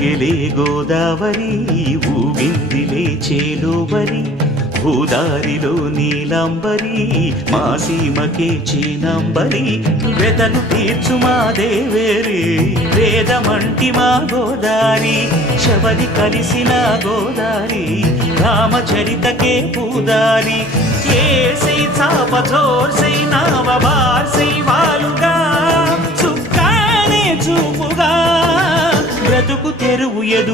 పొంగెలే గోదావరి ఊగిందిలే చేలోవరి భూదారిలో నీలాంబరి మా సీమకే చీనాంబరి వెతను తీర్చు మా దేవేరి వేదమంటి మా గోదారి శబరి కలిసిన గోదారి రామచరితకే పూదారి ఏసై చాప చోర్సై నావ బార్సై వాలుగా చుక్కానే చూపుగా బ్రతుకు తెరువు ఎదు